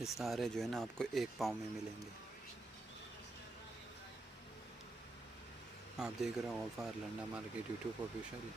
ये सारे जो है ना आपको एक पाव में मिलेंगे। आप देख रहे हो offer Landa market YouTube official.